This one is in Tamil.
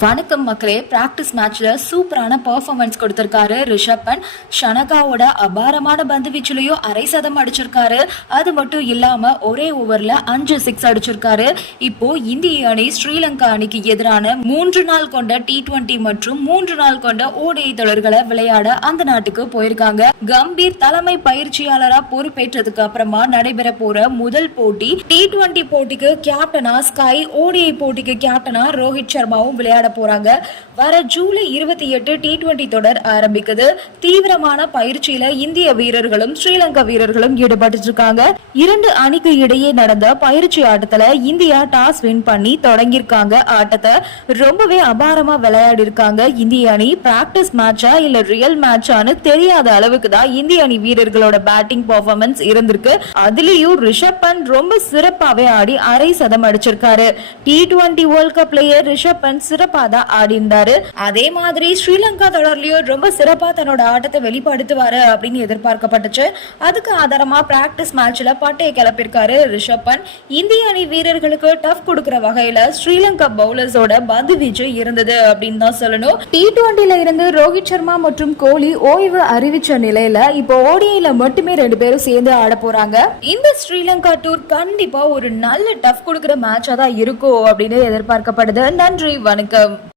வணக்கம் மக்களே. பிராக்டிஸ் மேட்ச்ல சூப்பரான பர்ஃபார்மன்ஸ் கொடுத்திருக்காரு ரிஷப் பண்ட் ஷனகாவோட அபாரமான பந்து வீச்சுலையும் அரை சதம் அடிச்சிருக்காரு. அது மட்டும் இல்லாம ஒரே ஓவர்ல அஞ்சு சிக்ஸ் அடிச்சிருக்காரு. இப்போ இந்திய அணி ஸ்ரீலங்கா அணிக்கு எதிரான மூன்று நாள் கொண்ட டி டுவெண்டி மற்றும் மூன்று நாள் கொண்ட ஓடிஐ தொடர்களை விளையாட அந்த நாட்டுக்கு போயிருக்காங்க. கம்பீர் தலைமை பயிற்சியாளரா பொறுப்பேற்றதுக்கு அப்புறமா நடைபெற போற முதல் போட்டி டி டுவெண்டி போட்டிக்கு கேப்டனா ஸ்கை ஓடிஐ போட்டிக்கு கேப்டனா ரோஹித் சர்மாவும் விளையாட போறாங்க. வர ஜூலை இருபத்தி எட்டு டி டுவெண்டி தொடர் ஆரம்பிக்குது. தீவிரமான பயிற்சியில இந்திய வீரர்களும் ஸ்ரீலங்கா வீரர்களும் ஈடுபட்டு இருக்காங்க இரண்டு அணிக்கு இடையே நடந்த பயிற்சி ஆட்டத்துல இந்தியா டாஸ் வின் பண்ணி தொடங்கியிருக்காங்க. ஆட்டத்தை ரொம்பவே அபாரமா விளையாடி இருக்காங்க இந்திய அணி. பிராக்டிஸ் மேட்சா இல்ல ரியல் மேட்சான்னு தெரியாத அளவுக்கு தான் இந்திய அணி வீரர்களோட பேட்டிங் பர்ஃபார்மன்ஸ் இருந்திருக்கு. அதுலயும் ரிஷப் பண்ட் ரொம்ப சிறப்பாவே ஆடி அரை சதம் அடிச்சிருக்காரு. T twenty world cup player Rishabh Pant சிறப்பு தான் ஆடி இருந்தாரு அதே மாதிரி ஸ்ரீலங்கா தொடர்லயும் ரொம்ப சிறப்பா தன்னோட ஆட்டத்தை வெளிப்படுத்துவாரு அப்படின்னு எதிர்பார்க்கப்பட்டுச்சு. அதுக்கு ஆதாரமா பிராக்டிஸ் மேட்ச்ல பட்டையை கிளப்பிருக்காரு ரிஷப் பண்ட் இந்திய அணி வீரர்களுக்கு டஃப் கொடுக்கிற வகையில ஸ்ரீலங்கா பவுலர்ஸோட பந்து வீச்சு இருந்தது அப்படின்னு தான் சொல்லணும். டி டுவெண்டில இருந்து ரோஹித் சர்மா மற்றும் கோலி ஓய்வு அறிவிச்ச நிலையில இப்போ ஓடிஐல மட்டுமே ரெண்டு பேரும் சேர்ந்து ஆட போறாங்க. இந்த ஸ்ரீலங்கா டூர் கண்டிப்பா ஒரு நல்ல டஃப் கொடுக்குற மேட்சா தான் இருக்கும் அப்படின்னு எதிர்பார்க்கப்படுது. நன்றி வணக்கம். like